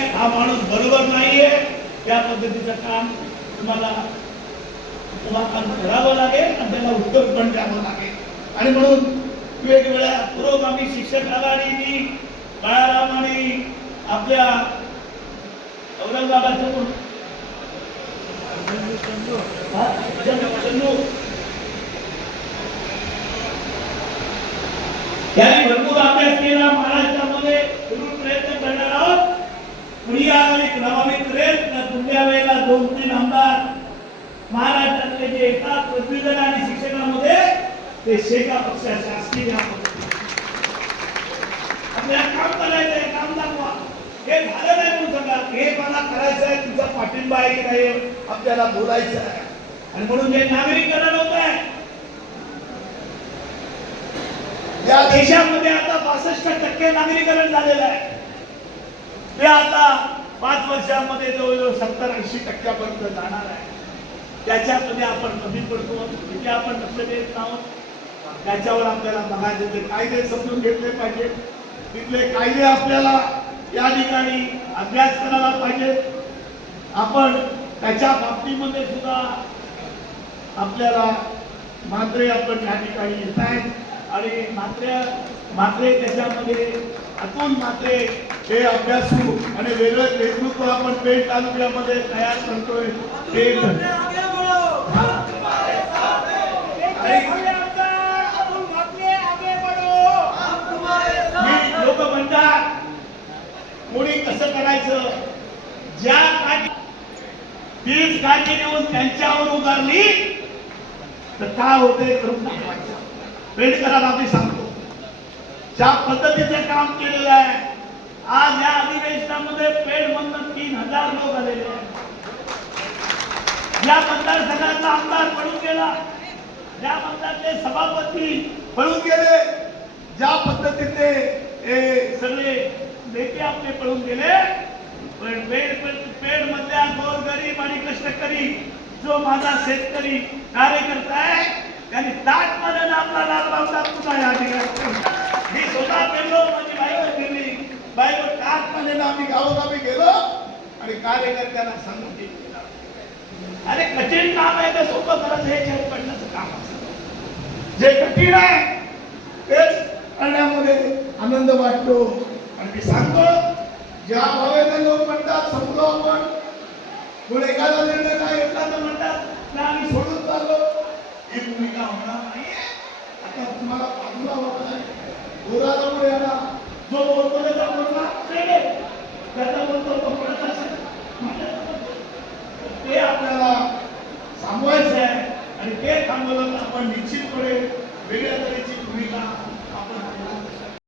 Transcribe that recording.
हा माणूस बरोबर नाहीये. त्या पद्धतीचं काम तुम्हाला समाधान करावं लागेल आणि त्याला उत्तर पण द्यावं लागेल. आणि म्हणून वेगवेगळ्या पुरोगामी शिक्षक आघाडीनी बाळाराम आपल्या औरंगाबादचं कोण? चंदू- त्यांनी भरपूर अभ्यास केला. महाराष्ट्रामध्ये प्रयत्न करणार आहोत. पुढे आघाडी नवामी प्रयत्न वेळेला दोन तीन आमदार महाराष्ट्रातले जे येतात पदवीधर आणि शिक्षणामध्ये ते शेका पक्षा शासकीय आपल्याला काम करायचं आहे काम दाखवा. हे झालं नाही म्हणून सांगा. हे मला करायचं आहे तुझा पाठिंबा आहे की नाही आपल्याला बोलायचं आहे. आणि म्हणून जे नागरिकरण होत आहे या देशामध्ये आता बासष्ट टक्के नागरीकरण झालेलं आहे. ते आता पाच वर्षामध्ये जवळजवळ सत्तर ऐंशी टक्क्यापर्यंत जाणार आहे. त्याच्यामध्ये आपण कमी पडतो तिथे आपण लक्ष देत आहोत त्याच्यावर आपल्याला बघायचे ते कायदे समजून घेतले पाहिजे. तिथले कायदे आपल्याला या ठिकाणी अभ्यास करायला पाहिजे. आपण त्याच्या बाबतीमध्ये सुद्धा आपल्याला मात्र आपण या ठिकाणी येत आहेत. आणि मात्र मात्रे त्याच्यामध्ये अतुल मात्रे हे अभ्यासू आणि वेगळं नेतृत्व आपण पेठ तालुक्यामध्ये तयार करतोय. ते लोक म्हणतात कोणी कसं करायचं? ज्या काठी तीच काठी नेऊन त्यांच्यावर उगारली तर काय होते करून दाखवायचं? पेडकरांना मी सांगतो. ज्या पद्धतीचे काम केलेलं आहे, आज या अधिवेशनामध्ये पेड मधून तीन हज़ार लोक आलेले आहेत. या मतदारसंघातला आमदार पळून गेला. ज्या मतदारचे सभापती पळून गेले. ज्या पद्धतीने सगळे नेते आपले पळून गेले, पण पेड पेड मधल्या गोर गरीब आणि कष्टकरी जो माझा शेतकरी कार्यकर्ता आहे त्यांनी ताटमध्ये आपला लाभ लावला या ठिकाणी मी स्वतः गेलो माझी बायको गेली. बायको ताटमध्ये आम्ही गावोगावी गेलो आणि कार्यकर्त्यांना सांगितले अरे कठीण काम आहे ते सोपं करायचं हे चेक पडण्याचं काम असतं. जे कठीण आहे तेच करण्यामध्ये आनंद वाटतो. आणि मी सांगतो ज्या भावेने लोक म्हणतात संपलो आपण. कोण एखादा निर्णय नाही घेतला तर म्हणतात ना आम्ही सोडून चाललो. एक महिना होणार नाही आता तुम्हाला बाजूला होत आहे गोराजवळ याला जो बोलतो त्याचा बोलला त्याचा बोलतो पकडत असेल ते आपल्याला थांबवायचं आहे आणि ते थांबवलं तर आपण निश्चितपणे वेगळ्या तऱ्हेची भूमिका आपण